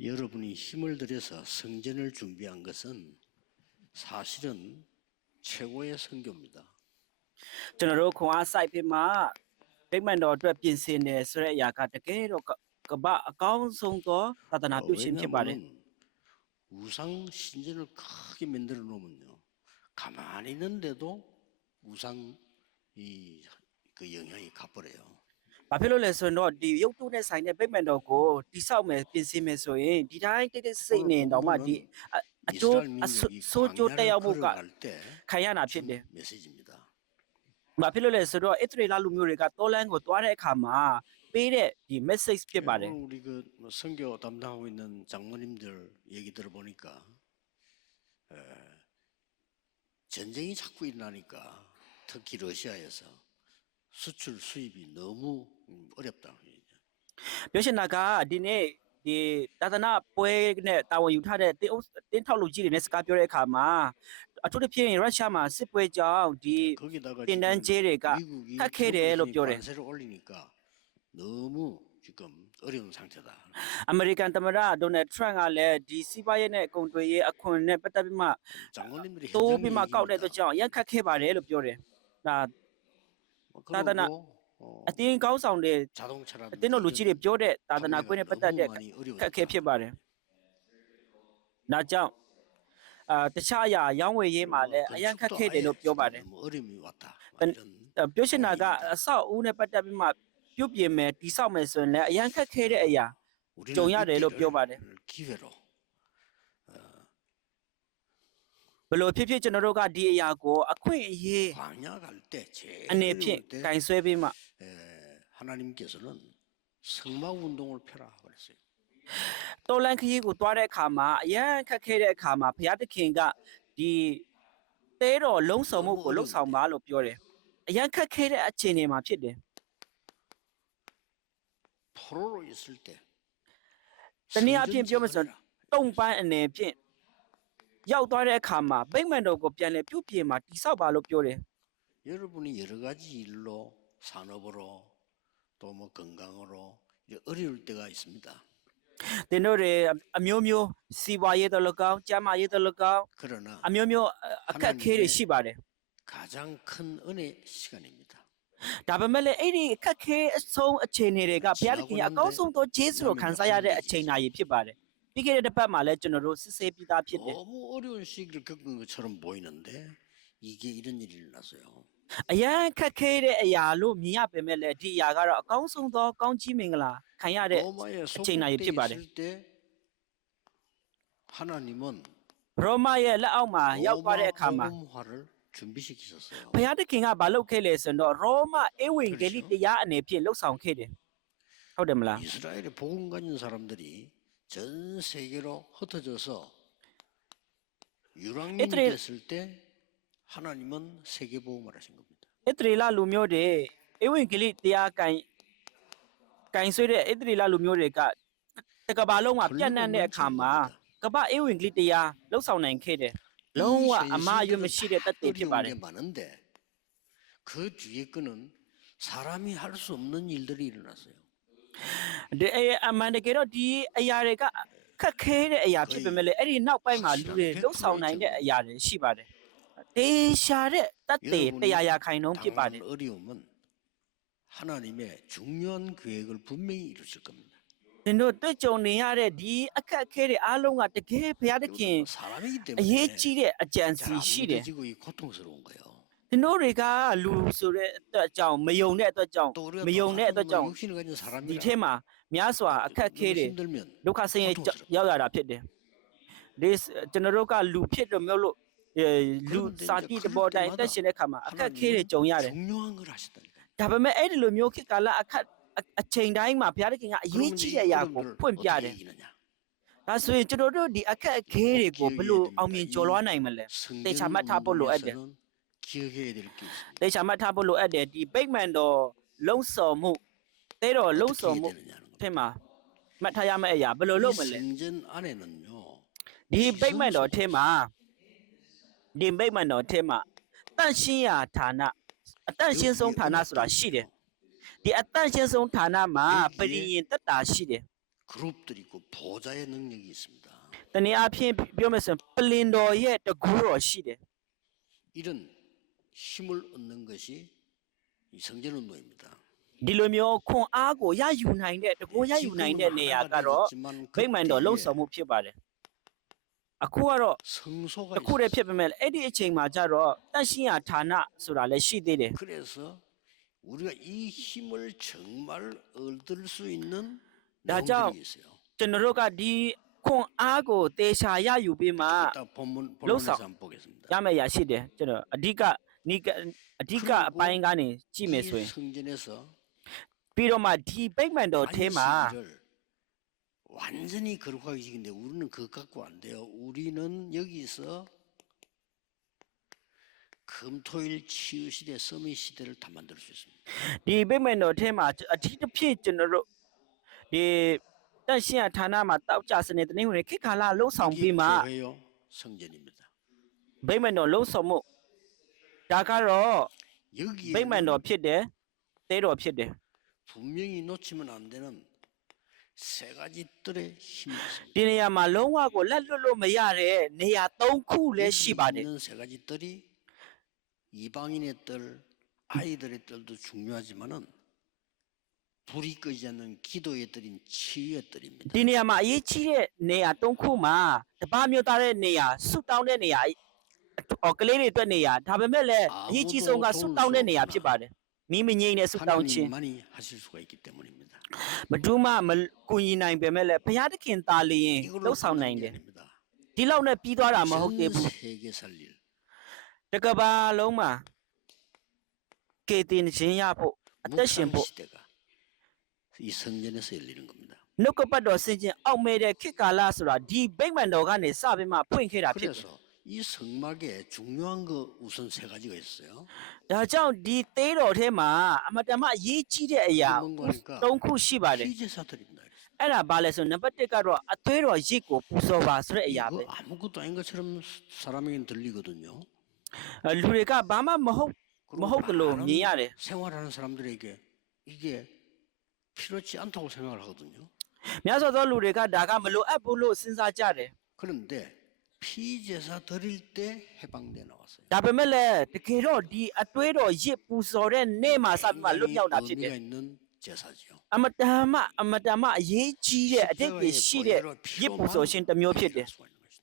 여러분이 힘을 들여서 성전을 준비한 것은 사실은 최고의 선교입니다. ကျွန်တော်တို့ခွန်အားစိုက်ပြီးမှဗိမာန်တော်အတွက်ပြင်ဆင်တယ်ဆိုတဲ့အရာကတကယ်တော့ကမ္ဘာအကောင်းဆုံးသောသာသနာပြုခြင်းဖြစ်ပါတယ် 왜냐하면 우상 신전을 크게 만들어 놓으면요, 가만히 있는데도 우상 그 영향이 가버려요. ဘာဖြစ်လို့လဲဆိုတော့ဒီရုပ်တုနဲ့ဆိုင်တဲ့ဗိမာန်တော်ကိုတိဆောက်မယ်ပြင်ဆင်မယ်ဆိုရင်ဒီတိုင်းတိတ်တိတ်စိတ်နေတော့မှဒီအကျိုး 이스라엘 ဆိုးကျိုးတက်ရောက်မှုက 걸어갈 때 ခံရတာဖြစ်တယ် 메시지입니다. ဘာဖြစ်လို့လဲဆိုတော့ဣသရေလလူမျိုးတွေကတောလန်းကိုသွားတဲ့အခါမှာပေးတဲ့ဒီ message ဖြစ်ပါတယ် 오늘 우리 그 선교 담당하고 있는 장로님들 얘기 들어보니까 전쟁이 자꾸 일어나니까 특히 러시아에서 수출 수입이 너무 어렵다. ပြောရှင်နာကဒီနေ့ဒီသာသနာပွဲနဲ့တာဝန်ယူထားတဲ့တင်းထောက်လူကြီးတွေနဲ့စကားပြောတဲ့အခါမှာအထူးသဖြင့်ရုရှားမှာစစ်ပွဲကြောင့်ဒီ 거기다가 빈단 제래가 미국이 탁해래로 뼈래. 관세를 올리니까 너무 지금 어려운 상태다. အမေရိကန်သမ္မတဒေါ်နယ်ထရန့်ကလည်းဒီစီးပွားရေးနဲ့အကုန်တွေရေးအခွန်နဲ့ပတ်သက်ပြီးမှ 장로님들이 တိုး 현장 ပြီးမှကောက်တဲ့အတွက်ကြောင့်ရန်ခတ်ခဲ့ပါတယ်လို့ပြောတယ်ဒါ 따다나 그리고 အတင်းကောင်းဆောင်တဲ့ 자동차라든지 အတင်းတို့လူကြီးတွေပြောတဲ့သာသနာကွင်းနဲ့ပတ်သက်တဲ့ခက်ခဲဖြစ်ပါတယ်ဒါကြောင့်တခြားအရာရောင်းဝယ်ရေးမှာလည်းအရန်ခက်ခဲတယ်လို့ပြောပါတယ် 너무 어려움이 왔다. 뭐 이런 ပြောရှင်နာကအဆောက်အဦနဲ့ပတ်သက်ပြီးမှပြုတ်ပြင်မယ်တိဆောက်မယ်ဆိုရင်လည်းအရန်ခက်ခဲတဲ့အရာ 우리는 정야를 이때를 뼈바래. 기회로 ဘယ်လိုဖြစ်ဖြစ်ကျွန်တော်တို့ကဒီအရာကိုအခွင့်အရေး 광야 갈 때 제일 အနေဖြင့် 어려울 때 ဂင်ဆွဲပြီးမှ 하나님께서는 성막 운동을 펴라 그랬어요. တော်လန်ခရီးကိုတွားတဲ့အခါမှာအရန်ခက်ခဲတဲ့အခါမှာဘုရားသခင်ကဒီတဲတော်လုံးစုံမှုကိုလှုပ်ဆောင်ပါလို့ပြောတယ်အရန်ခက်ခဲတဲ့အခြေအနေမှာဖြစ်တယ် 포로로 있을 때 တနည်းအားဖြင့်ပြောမယ်ဆိုရင်တုံပန်းအနေဖြင့်ရောက်သွားတဲ့အခါမှာဗိမ္မာန်တော်ကိုပြန်လဲပြုတ်ပြင်မှာတိဆောက်ပါလို့ပြောတယ် 여러분이 여러 가지 일로 산업으로 또 뭐 건강으로 이제 어려울 때가 있습니다. သင်တို့တွေအမျိုးမျိုးစီးပွားရေးတော်၎င်းကျန်းမာရေးတော်၎င်း 그러나 အမျိုးမျိုးအခက်အခဲတွေရှိပါတယ် 가장 큰 은혜 시간입니다. ဒါပေမဲ့လည်းအဲ့ဒီအခက်ခဲအဆုံးအခြေအနေတွေကဘုရားသခင်ရဲ့အကောင်းဆုံးသောဂျေဇုကိုခံစားရတဲ့အချိန်နာရီဖြစ်ပါတယ်ပြီးခဲ့တဲ့တစ်ပတ်မှာလည်းကျွန်တော်တို့စစ်ဆေးပြီးသားဖြစ်တယ် 너무 어려운 시기를 겪은 것처럼 보이는데 이게 이런 일이 일어났어요. အရန်ခက်ခဲတဲ့အရာလို့မြင်ရပေမဲ့လည်းဒီအရာကတော့အကောင်းဆုံးသောကောင်းကြီးမင်္ဂလာခံရတဲ့ 로마에ချိန်နာရီဖြစ်ပါတယ် 속국돼 있을 때 하나님은 ရောမရဲ့လက်အောက်မှာရောက်သွားတဲ့အခါမှာ 복음화를 준비시키셨어요. ဘုရားသခင်ကဘာလုပ်ခဲ့လဲဆိုတော့ရောမဧဝံဂေလိတရားအနေဖြင့်လှုပ်ဆောင်ခဲ့တယ်ဟုတ်တယ်မလား 이스라엘에 복음 가진 사람들이 전 세계로 흩어져서 유랑민이 애들이- 됐을 때 하나님은 세계 복음을 하신 겁니다. ဣသရေလလူမျိုးတွေဧဝံဂေလိတရားကန်ဆွဲတဲ့ဣသရေလလူမျိုးတွေကတကဘာလုံးမှာပြန့်နှံ့တဲ့အခါမှာကပ္ပဧဝံဂေလိတရားလှုပ်ဆောင်နိုင်ခဲ့တယ်လုံးဝအမှားအယွင်းမရှိတဲ့တတ်သိဖြစ်ပါတယ် 어려운 게 많은데 그 뒤에 거는 사람이 할 수 없는 일들이 일어났어요. ဒီအမှန်တကယ်တော့ဒီအရာတွေကခက်ခဲတဲ့အရာဖြစ်ပေမဲ့လည်းအဲ့ဒီနောက်ပိုင်းမှာလူတွေလှုပ်ဆောင်နိုင်တဲ့အရာတွေရှိပါတယ်တေရှာတဲ့တတ်သိတရားရာခိုင်နှုန်းဖြစ်ပါတယ် 당할 어려움은 하나님의 중요한 계획을 분명히 이루실 겁니다. သင်တို့တွေ့ကြုံနေရတဲ့ဒီအခက်အခဲတွေအားလုံးကတကယ်ဘုရားသခင် 사람이기 အရေး 때문에 ကြီးတဲ့အကြံစီ 잘 ရှိတယ် 안되지고 고통스러운 거예요. သင်တို့တွေကလူဆိုတဲ့အတွက်ကြောင့်မယုံတဲ့အတွက်ကြောင့် 또 우리가 မယုံတဲ့အတွက်ကြောင့် 육신을 가진 ဒီ 사람이라 ထဲမှာများစွာအခက်အခဲတွေ 힘들면 ဒုက္ခဆင်းရဲရောက်ရတာဖြစ်တယ်ဒီကျွန်တော်တို့ကလူဖြစ်လို့မျိုးလို့လူစာတိတဘောတိုင်းတက်ရှင်တဲ့ခါမှာအခက်အခဲတွေကြုံရတယ် 중요한 걸 하시다니까. ဒါပေမဲ့အဲ့ဒီလိုမျိုးခေတ်ကာလအခက်အချိန်တိုင်းမှာဘုရားသခင်ကအရေးကြီးတဲ့အရာကိုဖွင့်ပြတယ် 이기느냐? ဒါဆိုရင်ကျွန်တော်တို့ဒီအခက်အခဲတွေကိုဘယ်လိုအောင်မြင်ကျော်လွှားနိုင်မလဲတေချာမှတ်ထားဖို့လိုအပ်တယ် 성경 기억해야 될 게 있습니다. တေချာမှတ်ထားဖို့လိုအပ်တယ်ဒီဗိမ္မာန်တော်လုံဆော်မှုတဲတော်လုံဆော်မှု 어떻게 해야 되느냐는 겁니다. ဖြစ်မှာမှတ်ထားရမယ့်အရာဘယ်လိုလုပ်မ 이 လဲ 성전 안에는요. ဒီဗိမ္မာန်တော်ထဲမှာဒီဗိမ္မာန်တော်ထဲမှာတန့်ရှင်းရာဌာနအတန့်ရှင်းဆုံးဌာနဆိုတာရှိတယ်ဒီအတန့်ရှင်းဆုံးဌာနမှာပရိယင်တက်တာရှိတယ် 그룹들이 있고 보좌의 능력이 있습니다. တနည်းအားဖြင့်ပြောမယ်ဆိုရင်ပလင်တော်ရဲ့တကူတော်ရှိတယ် 이런 힘을 얻는 것이 이 성전 운동입니다. ဒီလိုမျိုးခွန်အားကိုရယူနိုင်တဲ့တကူရယူနိုင်တဲ့နေရာကတော့ဗိမ္မာန်တော်လှုပ်ဆောင်မှုဖြစ်ပါတယ်အခုကတော့ 성소가 တခုတည်း 있어요. ဖြစ်ပေမဲ့အဲ့ဒီအချိန်မှာကျတော့တန့်ရှင်းရာဌာနဆိုတာလည်းရှိသေးတယ် 그래서 우리가 이 힘을 정말 얻을 수 있는 나죠. 내용들이 있어요. ကျွန်တော်တို့ကဒီခွန်အားကိုတေချာရယူပြီးမှ 이따 본문에서 한번 보겠습니다. ရမယ့်ရရှိတယ်ကျွန်တော်အဓိကနိကအဓိကအပိုင်းကနေကြည့်မယ်ဆို 이 ရင် 성전에서 ပြီးတော့မှဒီဗိမ္မာန်တော်ထဲမှာ 안식일을 완전히 거룩하게 지키는데 우리는 그것 갖고 안 돼요. 우리는 여기서 금토일 치유 시대, 서밋 시대를 다 만들 수 있습니다. ဒီဗိမ္မာန်တော်ထဲမှာအထူးသဖြင့်ကျွန်တော်တို့ဒီတန့်ရှင်းရာဌာနမှာတောက်ကြစနေတနည်းဝင်ခေတ်ကာလလှုပ်ဆောင် 이게 ပြီးမှ 교회요, 성전입니다. ဗိမ္မာန်တော်လှုပ်ဆောင်မှုဒါကတော့ ဗိမ္မာန် 여기에는 တော်ဖြစ်တယ်တဲတော်ဖြစ်တယ် 분명히 놓치면 안 되는 세 가지 뜰의 힘이 있습니다. ဒီနေရာမှာလုံးဝကိုလက်လွတ်လို့မရတဲ့နေရာ၃ခုလည်းရှိ 여기 ပါတယ် 있는 세 가지 뜰이 이방인의 뜰, 아이들의 뜰도 중요하지만은 불이 끄지 않는 기도의 뜰인 치유의 뜰입니다. ဒီနေရာမှာအရေးကြီးတဲ့နေရာ၃ခုမှာတပားမျိုးသားတဲ့နေရာဆုတောင်းတဲ့နေရာကလေးတွေအတွက်နေရာဒါပေမဲ့လည်းအရေးကြီးဆုံးကဆုတောင်းတဲ့နေရာဖြစ်ပါတယ်မိမငိမ့်တဲ့ဆုတောင်းခြင်း 하나님만이 하실 수가 있기 때문입니다. မတူးမမကူညီနိုင်ပေမဲ့လည်းဘုရားသခင်သားလျင်လှုပ်ဆောင်နိုင်တယ် 아닙니다. ဒီလောက်နဲ့ပြီးသွားတာမဟုတ်သေးဘူး 전 세계 살릴 တကဘာလုံးမှာကေတင်ခြင်းရဖို့အသက်ရှင် 무상 ဖို့ 시대가 이 성전에서 열리는 겁니다. နှုတ်ကပတ်တော်ဆင်ခြင်အောက်မဲ့တဲ့ခေတ်ကာလဆိုတာဒီဗိမ္မာန်တော်ကနေစပြီးမှဖွင့်ခဲ့တာဖြစ်တယ် 그래서 이 성막에 중요한 거 우선 세 가지가 있어요. ဒါကြောင့်ဒီသေးတော်ထဲမှာအမတန်မှအရေးကြီးတဲ့အရာ 뭔가니까 ၃ခုရှိပါတယ် 피제사들입니다. အဲ့ဒါဘာလဲဆိုနံပါတ်1ကတော့အသွေးတော်ရစ်ကိုပူဇော်ပါဆိုတဲ့အရာပဲ 이거 아무것도 아닌 것처럼 사람에게는 들리거든요. လူတွေကဘာမှမဟုတ် 그리고 မဟုတ်တယ်လို့မြင်ရတယ် 생활하는 사람들에게 이게 필요치 않다고 생각을 하거든요. များစွာသောလူတွေကဒါကမလိုအပ်ဘူးလို့စဉ်းစားကြတယ် 그런데 피제사 드릴 때 해방돼 나왔어요. ဒါပေမဲ့လည်းတကယ်တော့ဒီအသွေးတော်ရစ်ပူဇော်တဲ့နေ့မှာစပြီးမှလွတ်မြောက်တာဖြစ်တယ် 의미가 있는 제사지요. အမတန်မှအရေးကြီးတဲ့အတိတ်တွေရှိတဲ့ရစ်ပူဇော်ရှင်တစ်မျိုးဖြစ်တယ် 수가 있는 것이죠.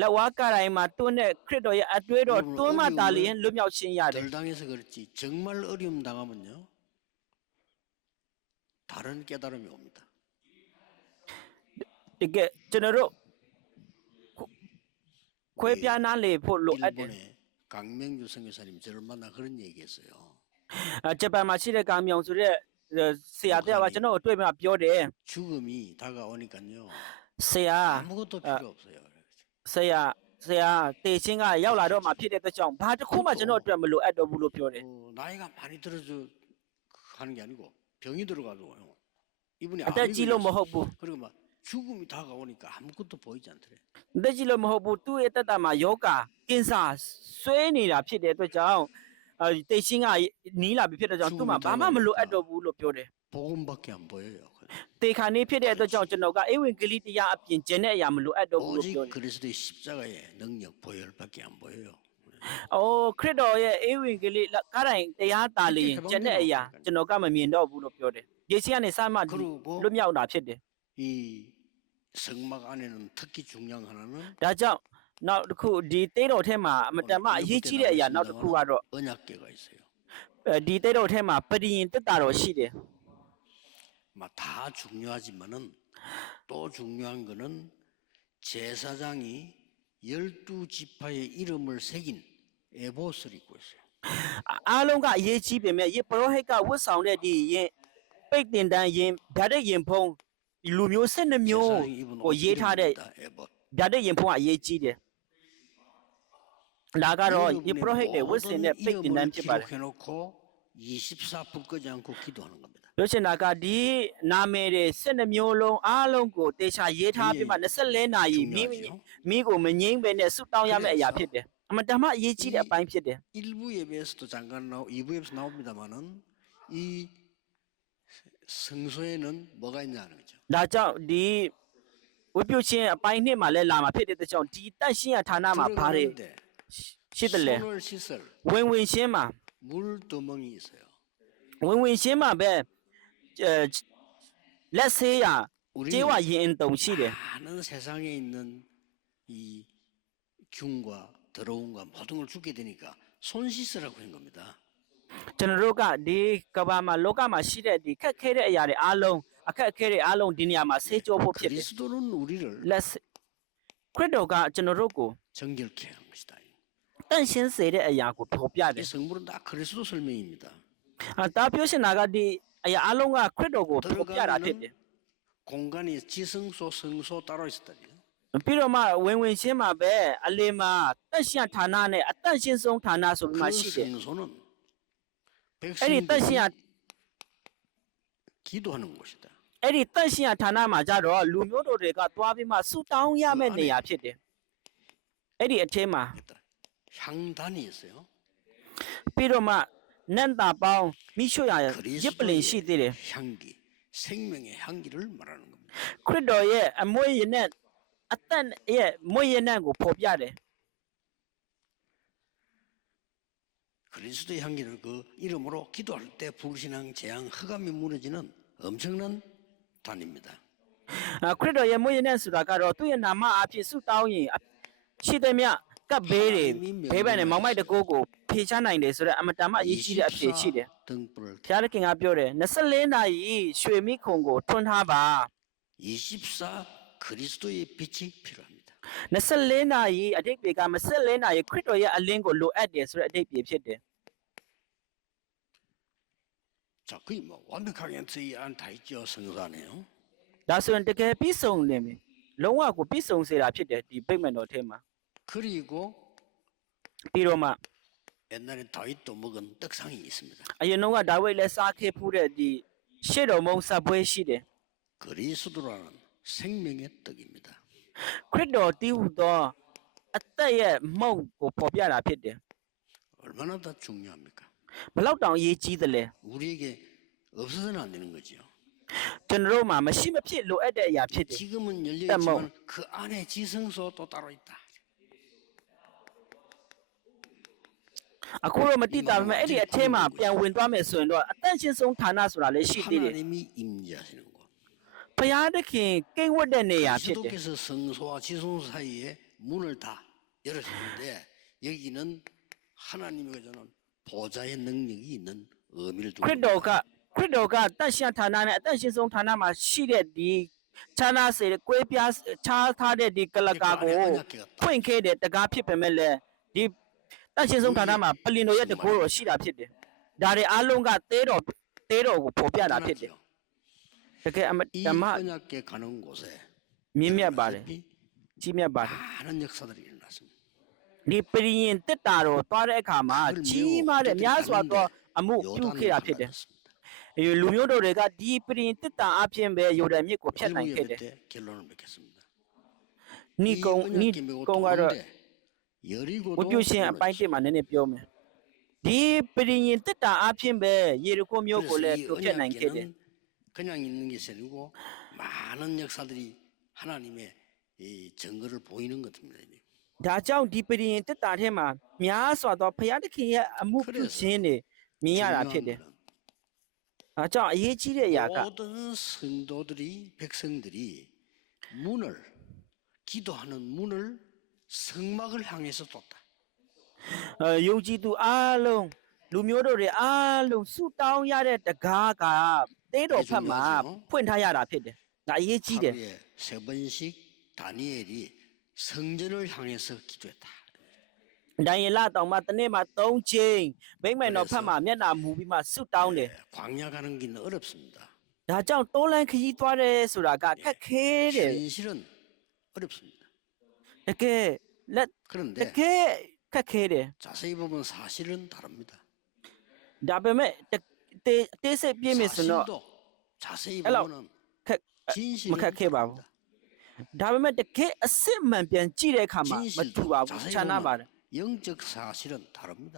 လက်ဝါးကတိုင်းမှာတွန်းတဲ့ခရစ်တော်ရဲ့အသွေးတော်တွန်းမှတာလျင်လွတ်မြောက်ခြင်းရတယ် 덜 당해서 그렇지 정말 어려움 당하면요 다른 깨달음이 옵니다. တကယ်ကျွန်တော်တို့ခွဲပြားနားလေဖို့လိုအပ်တယ် 일본의 강명주 선교사님 저를 만나 그런 얘기했어요. ဂျပန်မှာရှိတဲ့ကောင်မြောင်ဆိုတဲ့ဆရာတယောက်ကကျွန်တော်ကိုတွေ့မှပြောတယ် 죽음이 다가오니까요 ဆရာ 아무것도 필요 없어요. ဆရာတေချင်းကရောက်လာတော့မှဖြစ်တဲ့အတွက်ကြောင့်ဘာတစ်ခုမှကျွန်တော်အတွက်မလိုအပ်တော့ဘူးလို့ပြောတယ် 나이가 많이 들어서 하는 게 아니고 병이 들어가지고요. 이분이 အသက်ကြီးလို့မဟုတ်ဘူး 그리고 막 죽음이 다가오니까 아무것도 보이지 않더래. အသက်ကြီးလို့မဟုတ်ဘူးသူ့ရဲ့တက်တာမှာယောဂကင်ဆာဆွဲနေတာဖြစ်တဲ့အတွက်ကြောင့်တေချင်းကနီးလာပြီဖြစ်တဲ့ကြောင့်သူ့မှာဘာမှမလိုအပ်တော့ဘူးလို့ပြောတယ် 복음밖에 안 보여요. တေခါနေဖြစ်တဲ့အတွက်ကြောင့်ကျွန်တော်ကအေဝင်ဂလိတရားအပြင်ကျန်တဲ့အရာမလိုအပ်တော့ဘူးလို့ 오직 ပြောတယ် 그리스도의 십자가의 능력 보혈밖에 안 보여요. ။အိုးခရစ်တော်ရဲ့အေးဝင်ကလေးကားတိုင်းတရားတာလျင်ကျန်တဲ့အရာကျွန်တော်ကမမြင်တော့ဘူးလို့ပြောတယ်။ယေရှုကနေစမှ 그리고 လွတ်မြောက်တာဖြစ်တယ် 이 성막 안에는 특히 중요한 하나는 ။ဒါကြောင့်နောက်တစ်ခုဒီတေးတော်ထဲမှာအမတန်မှအရေးကြီးတဲ့အရာနောက်တစ်ခုကတော့ 언약궤가 있어요. ဒီတေးတော်ထဲမှာပရိယင်တက်တာတော်ရှိတယ် 다 중요하지만은 또 중요한 거는 제사장이 12지파의 이름을 새긴 에봇을 입고 있어요. ။အားလုံးကအရေးကြီးပေမဲ့ယေပရောဟိတ်ကဝတ်ဆောင်တဲ့ဒီရင်ပိတ်တင်တန်းရင်ဓာတ်တဲ့ရင်ဖုံးဒီလူမျိုး12မျိုး 제사장이 입은 옷 ကိုရေးထားတဲ့ 이름입니다. 에봇. ဓာတ်တဲ့ရင်ဖုံးကအရေးကြီးတယ်။ဒါကတော့ယေပရောဟိတ်တွေဝတ်ဆင်တဲ့ပိတ်တင်တန်းဖြစ်ပါတယ် 기록해놓고 24불 끄지 않고 기도하는 겁니다. ပြောချင်တာကဒီနာမည်တွေ12မျိုးလုံးအားလုံးကိုတေချာရေးထားပြီးမှ24နာရီမိကိုမငိမ့်ပဲနဲ့ဆုတောင်းရမယ့်အရာဖြစ်တယ်အမတန်မှအရေးကြီးတဲ့အပိုင်းဖြစ်တယ် 일부 예배에서도 잠깐 나오 2부에서 나옵니다만은 이 성소에는 뭐가 있냐는 거죠. ဒါကြောင့်ဒီဝိပုချင်းအပိုင်းနှစ်မှာလဲလာမှာဖြစ်တဲ့အတွက်ကြောင့်ဒီတန့်ရှင်းရဌာနမှာဘာတွေ 들어가는데 ရှိတယ်လဲ 손을 씻을 ဝင်ရှင်းမှာ 물두멍이 있어요. ဝင်ရှင်းမှာပဲအဲလက်ဆေးရ 우리 ကျေးဝရင်တုံရှိတယ် 많은 세상에 있는 이 균과 더러움과 모든 걸 죽게 되니까 손 씻으라고 한 겁니다. ကျွန်တော်တို့ကဒီကဘာမှာလောကမှာရှိတဲ့ဒီခက်ခဲတဲ့အရာတွေအားလုံးအခက်အခဲတွေအားလုံးဒီနေရာမှာဆေးကြောဖို့ဖြစ်တယ် 그리스도는 우리를 လက်ခရစ်တော်ကကျွန်တော်တို့ကို 정결케 하는 것이다. တန့်ရှင်းစေတဲ့အရာကိုဖော်ပြတ 이 ယ် 성물은 다 그리스도 설명입니다. ဒါပြောရှင်တာကဒီအရာအားလုံးကခရစ်တော်ကိုဖော်ပြတာဖြစ်တယ် 들어가면은 공간이 지성소, 성소 따로 있었다. ပြီးတော့မှဝင်ရှင်းမှာပဲအလင်းမှာတက်ရှင်းဌာနနဲ့အတက်ရှင်းဆုံးဌာနဆိုပြီးမှ 그 ရှိတယ် 성소는 အဲ့ဒီတက်ရှင်း 백성들이 기도하는 곳이다. အဲ့ဒီတက်ရှင်းဌာနမှာကြတော့လူမျိုးတော်တွေကသွားပြီးမှဆူတောင်းရမယ့်နေရာဖြစ်တယ်အဲ့ဒီအထင်းမှာ 향단이 있어요. ပြီးတော့မှနန္တာပေါင်းမိရှုရရစ်ပလင်ရှိသေးတယ် 향기, 생명의 향기를 말하는 겁니다. ခရစ်တော်ရဲ့အမွေရနဲ့အသက်ရဲ့မွေရနဲ့ကိုဖော်ပြတယ် 그리스도의 향기를 그 이름으로 기도할 때 불신앙, 재앙, 흑암이 무너지는 엄청난 단입니다. ခရစ်တော်ရဲ့မွေရနဲ့ဆိုတာကတော့သူ့ရဲ့နာမအဖြစ်ဆုတောင်းရင်ရှိတဲ့မြတ်ကပ်ဘေးတွေဘေးပန်းနဲ့မောင်မိုက်တကိုးကိုဖြေချနိုင်တယ်ဆိုတော့အမတန်မှအရေးကြီးတဲ့အဖြစ်ရှိတယ် 등불을 ဘုရားသခင်ကပြောတယ်24နာရီရွှေမိခုံကိုထွန်းထားပါ 24 그리스도의 빛이 필요합니다. 24နာရီအတိတ်တွေက24နာရီခရစ်တော်ရဲ့အလင်းကိုလိုအပ်တယ်ဆိုတဲ့အတိတ်တွေဖြစ်တယ် 자, 거의 뭐 완벽하게 저희 안 다 있죠. 성도 안에요. ဒါဆိုရင်တကယ်ပြီးဆုံးနေပြီလုံးဝကိုပြီးဆုံးစေတာဖြစ်တယ်ဒီဗိမ္မာန်တော်ထဲမှာ 그리고 ပြီးတော့မှ 옛날에 다윗도 먹은 떡상이 있습니다. အရင်တော့ကဒါဝိဒ်လည်းစားခဲ့ဖူးတဲ့ဒီရှေ့တော်မုံဆက်ပွဲရှိတယ် 그리스도라는 생명의 떡입니다. ခရစ်တော်တည်ဟူသောအသက်ရဲ့မုံကိုပေါ်ပြတာဖြစ်တယ် 얼마나 더 중요합니까? ဘလောက်တောင်အရေးကြီးသလဲ 우리에게 없어서는 안 되는 거죠. ကျွန်တော်တို့မှာမရှိမဖြစ်လိုအပ်တဲ့အရာဖြစ်တယ် 지금은 열려 뭐. 있지만 그 안에 지성소도 따로 있다. အခုတော့မတိတာပေမဲ့အဲ့ဒီအထဲမှာပြန်ဝင်သွားမယ်ဆိုရင်တော့အတန့်ရှင်းဆုံးဌာနဆိုတာလည်းရှိသေးတယ် 하나님이 임재하시는 곳. ဘုရားသခင်ကိန်းဝတ်တဲ့နေရာဖြစ်တယ် 그리스도께서 성소와 지성소 사이에 문을 다 열으셨는데 여기는 하나님의 저는 보좌의 능력이 있는 의미를 ခရစ် 두고 တော်ကတန့်ရှင်းဌာနနဲ့အတန့်ရှင်းဆုံးဌာနမှာရှိတဲ့ဒီဌာနစေကွဲပြားခြားထားတဲ့ဒီကလကာကိုဖွင့်ခဲ့တဲ့တကားဖြစ်ပေမဲ့လည်းဒီတန့်ရှင်းဆုံးဌာနမှာပလင်တော်ရဲ့တကိုးတော်ရှိတာဖြစ်တယ်ဒါတွေအားလုံးကတဲတော်ကိုပေါ်ပြတာဖြစ်တယ် 떠났죠. တကယ်အမ 이 တမ 언약궤 가는 곳에 မြင့်မြတ်ပါတယ် 어차피 ကြီးမြတ်ပါတယ် 많은 역사들이 일어났습니다. ဒီပရိယင်တက်တာတော့သွားတဲ့အခါမှာကြီးမားတဲ့များစွာသောအမှုပြုခဲ့တာဖြစ်တယ် 갈라졌습니다. လူမျိုးတော်တွေကဒီပရိယင်တက်တာအပြင်ပဲယော်ဒန်မြစ်ကိုဖျက်နိုင်ခဲ့တယ် 그때 결론을 맺겠습니다. နီကုံ 이 언약궤 메고 ကတော့ 도는데 여리고도 ဝပြုရှင်အပိုင်းတစ်မှာနည်းနည်းပြောမယ်ဒီပရိယင်တက်တာအပြင်ပဲယေရကိုမြို့ကိုလည်း 그래서 ပြုတ်ဖျက်နိုင်ခဲ့တယ် 이 언약궤는 그냥 있는 것이 아니고 많은 역사들이 하나님의 이 증거를 보이는 것입니다. ဒါကြောင့်ဒီပရိယင်တက်တာထဲမှာများစွာသောဘုရားသခင်ရဲ့အမှုပြုခြင်းတွေမြင်ရတာဖြစ်တယ် 중요한 ဒါကြောင့်အရေးကြီးတဲ့အရာက 거는 모든 성도들이 백성들이 문을 기도하는 문을 성막을 향해서 뒀다. ယုံကြည်သူအားလုံးလူမျိုးတို့တွေအားလုံးဆုတောင်းရတဲ့တကားကတဲတော်ဖက်မှာဖွင့်ထားရတာဖြစ်တယ်ဒါအရေးကြီးတယ် 하루에 3번씩 다니엘이 성전을 향해서 기도했다. ဒိုင်ယလတောင်မှတစ်နေ့မှာ3ချိန်ဗိမ္မာန်တော်ဖက်မှာမျက်နှာမူပြီးမှဆုတောင်းတယ် 광야 가는 길은 어렵습니다. ဒါကြောင့်တိုးလန်းခရီးသွားတယ်ဆိုတာကခက်ခဲတယ် 현실은 어렵습니다. တကယ်လက် 그런데 တကယ်ခက်ခဲတယ် 자세히 보면 사실은 다릅니다. ဒါပေမဲ့တေးစိတ်ပြည့်မယ်ဆိုတော့ 사실도 자세히 알로. 보면은 ခက် 진실은 မခက်ခဲပါဘူး ဒါပေမဲ့တကယ်အစစ်မှန်ပြန်ကြည့်တဲ့အခါမှာမတူပါဘူး 자세히 ခြားနာပါတယ် 보면 영적 사실은 다릅니다.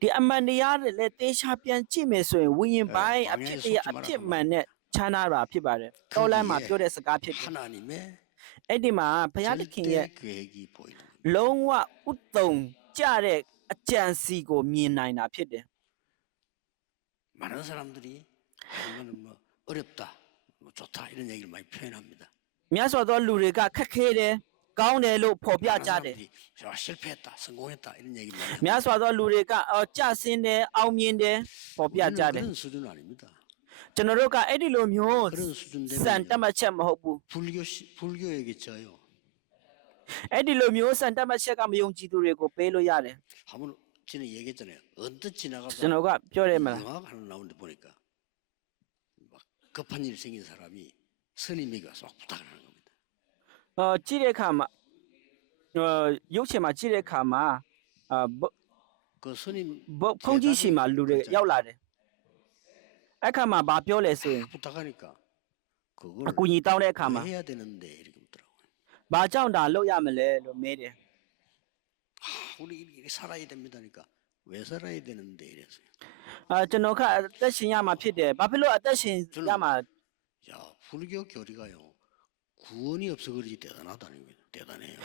ဒီအမှန်တရားတွေလည်းတေချာပြန်ကြည့်မယ်ဆိုရင်ဝိညာဉ်ပိုင်းအဖြစ်တရားအဖြစ်မှန်နဲ့ ချမ်းသာတာဖြစ်ပါတယ်တော်လမ်းမှာပြောတဲ့စကားဖြစ်တယ် 하나님의 အဲ့ဒီမှာဘုရားသခင်ရဲ့ 절대 계획이 보이는 겁니다. လုံးဝဥတုံကြတဲ့အကြံစီကိုမြင်နိုင်တာဖြစ်တယ် 많은 사람들이 이거는 뭐 어렵다, 뭐 좋다 이런 얘기를 많이 표현합니다. မြတ်စွာသောလူတွေကခက်ခဲတယ်ကောင်းတယ်လို့ဖော်ပြ 많은 ကြတယ် 사람들이 저 실패했다, 성공했다 이런 얘기를 많이 မြတ် 합니다. စွာသောလူတွေကကြဆင်းတယ်အောင်မြင်တယ်ဖော်ပြ 우리는 ကြတယ် 그런 수준은 아닙니다. ကျွန်တော်တို့ကအဲ့ဒီလိုမျိုး 그런 수준 စံတက်မှ 되면 တ်ချက်မဟုတ်ဘူး 불교에게 져요. အဲ့ဒီလိုမျိုးစံတက်မှတ်ချက်ကမယုံကြည်သူတွေကိုပေးလို့ရတယ် 한번 전에 얘기했잖아요. 언뜻 지나가다 ကျွန်တော်ကပြောတယ်မလား 영화가 하나 나오는데 보니까 막 급한 일 생긴 사람이 스님에게 와서 막 부탁을 하는 겁니다. ကြည့်တဲ့အခါမှာရုပ်ရှင်မှာကြည့်တဲ့အခါမှာ 그 스님 ဖုန်ကြီးရှိမှာလူတွေရောက်လာတယ်အဲ့ခါမှာဘာပြောလဲဆိုရင် 부탁하니까 그걸 အကူကြီးတောင်းတဲ့အခါ 왜 မှာ 해야 되는데 이렇게 묻더라고요. ဘာကြောင့်ဒါလုပ်ရမလဲလို့မေးတယ် 우리 이렇게 살아야 됩니다니까 왜 살아야 되는데 이랬어요. ကျွန်တော်ကအသက်ရှင်ရမှာဖြစ်တယ်ဘာဖြစ်လို့အသက်ရှင်ရမှာ 야 불교 교리가요 구원이 없어 그러지 대단하다는 거예요. 대단해요.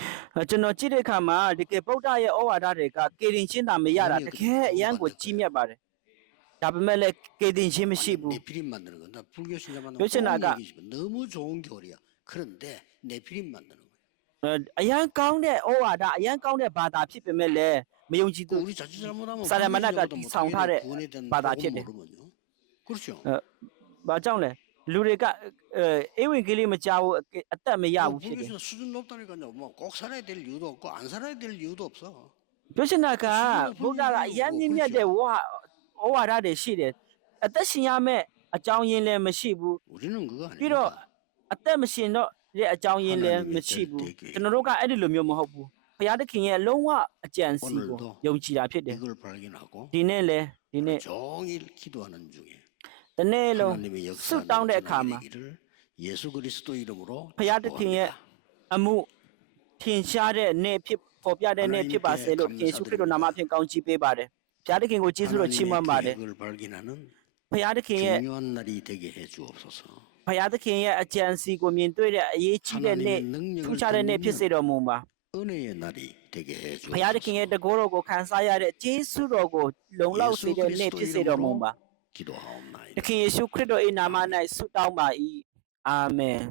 ကျွန်တော်ကြည့်တဲ့အခါမှာတကယ်ဗုဒ္ဓရဲ့ဩဝါဒတွေကကေရင်ချင်းတာမရတာတကယ်အရန်ကိုကြီးမြတ်ပါတယ်ဒါပေမဲ့လည်းကေရင်ချင်းမရှိဘူး 네피림 만드는 건 나 불교 신자 만나면 그렇지, 좋은 나가. 얘기지만 너무 좋은 교리야. 그런데 네피림 만드는 거예요. အရန်ကောင်းတဲ့ဩဝါဒအရန်ကောင်းတဲ့ဘာသာဖြစ်ပေမဲ့လည်းမယုံကြည်သူ 우리 자칫 잘못하면 사람마다가 불교 신자보다 이상하래. 못하게 구원에 대한 바다 복음ဖြစ်တယ် 모르면요. 그렇죠. ဘာကြောင့်လဲလူတွေကအေဝင်ကလေးမကြောက်ဘူးအသက်မရဘူးဖြစ် 불교 တယ် 신자 수준 높다니까요. 뭐 꼭 살아야 될 이유도 없고 안 살아야 될 이유도 없어. ပြောချင်တာကဗုဒ္ဓကအရန်မြင့်မြတ်တဲ့ဩဝါဒတွေရှိတယ်အသက်ရှင်ရမယ့်အကြောင်းရင်းလည်းမရှိဘူး 우리는 그거 ပြီးတော့ 아닙니다. အသက်မရှင်တော့တဲ့အကြောင်းရင်းလည်းမရှိဘူးကျွန်တော်တို့ကအဲ့ဒီလိုမျိုးမဟုတ်ဘူးဘုရားသခင်ရဲ့လုံးဝအကြံစီကိုယုံကြည်တာဖြစ်တယ် 이걸 발견하고 ဒီနေ့လေဒီနေ့ 종일 기도하는 중에 တနေ့လုံး 하나님의 ဆုတောင်းတဲ့ 역사하는 အခါမှာ 일을 예수 그리스도 이름으로 ဘုရားသခင်ရဲ့ 기도합니다. အမှုထင်ရှားတဲ့နေ့ဖြစ်ပေါ်ပြတဲ့နေ့ဖြစ်ပါစေလို့ယေရှုခရစ်တော်နာမဖြင့်ကောင်းချီးပေးပါတယ်ဘုရားသခင်ကိုကျေးဇူးတော်ချီးမွမ်းပါတယ် 하나님의 계획을 발견하는 ဘုရားသခင်ရဲ့ 중요한 날이 되게 해 주옵소서. ဘုရားသခင်ရဲ့အကြံစီကိုမြင်တွေ့တဲ့အရေးကြီးတဲ့နေ့ 하나님의 ထူး 능력을 ခြားတဲ့နေ့ဖြစ်စေ 듣는 တော်မူပါ 은혜의 날이 되게 해 ဘုရားသခင်ရဲ့ 주옵소서. တကောတော်ကိုခံစားရတဲ့ကျေးဇူးတော်ကိုလုံလောက်စေတဲ့နေ့ဖြစ်စေတော်မူပါ 기도하옵나이다. သခင်ယေရှုခရစ်တော်၏နာမ၌ဆုတောင်းပါ၏အာမင်